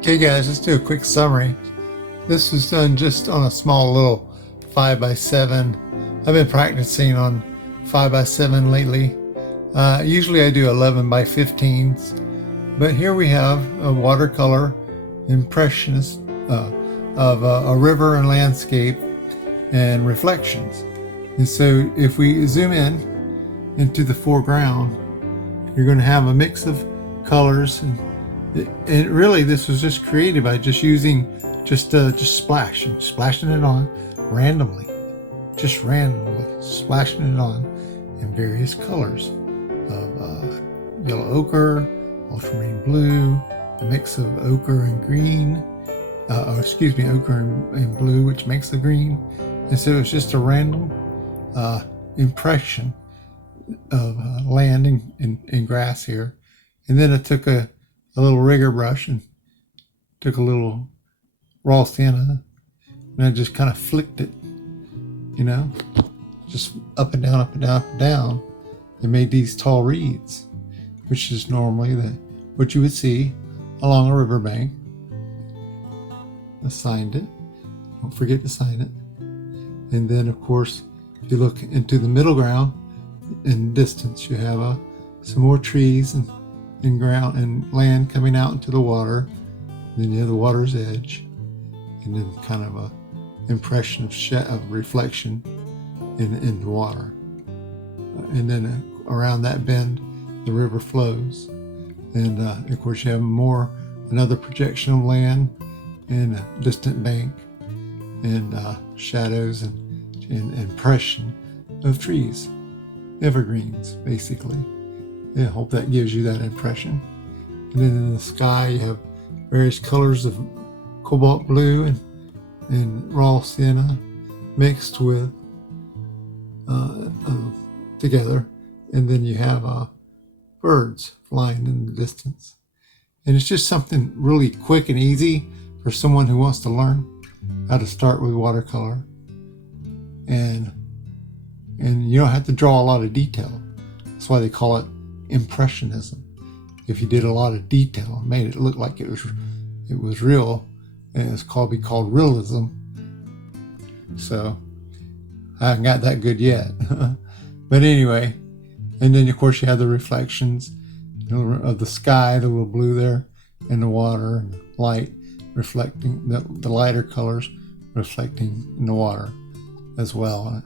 Okay guys, let's do a quick summary. This was done just on a small little 5x7. I've been practicing on 5x7 lately. Usually I do 11x15s, but here we have a watercolor impressions of a river and landscape and reflections. And so if we zoom in into the foreground, you're going to have a mix of colors, and really this was just created by just using just splashing it on randomly, splashing it on in various colors of yellow ochre, ultramarine blue, a mix of ochre and green, ochre and blue, which makes the green. And so it's just a random impression of land and grass here. And then I took a little rigger brush and took a little raw sienna, and I just kind of flicked it, just up and down, up and down, up and down, and made these tall reeds, which is normally what you would see along a riverbank. I signed it. Don't forget to sign it. And then, of course, if you look into the middle ground, in distance, you have some more trees and and ground and land coming out into the water. Then you have the water's edge, and then kind of a impression of reflection in the water. And then around that bend, the river flows. And of course, you have another projection of land and a distant bank, and shadows and impression of trees, evergreens, basically. I hope that gives you that impression. And then in the sky, you have various colors of cobalt blue and raw sienna mixed with together. And then you have birds flying in the distance. And it's just something really quick and easy for someone who wants to learn how to start with watercolor. And you don't have to draw a lot of detail. That's why they call it impressionism. If you did a lot of detail, made it look like it was real, and it's be called realism. So I haven't got that good yet. But anyway, and then of course you have the reflections of the sky, the little blue there, and the water and the light reflecting, the lighter colors reflecting in the water as well.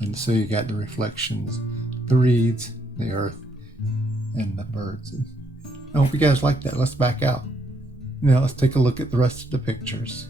And so you got the reflections, the reeds, the earth, and the birds. And I hope you guys like that. Let's back out. Now let's take a look at the rest of the pictures.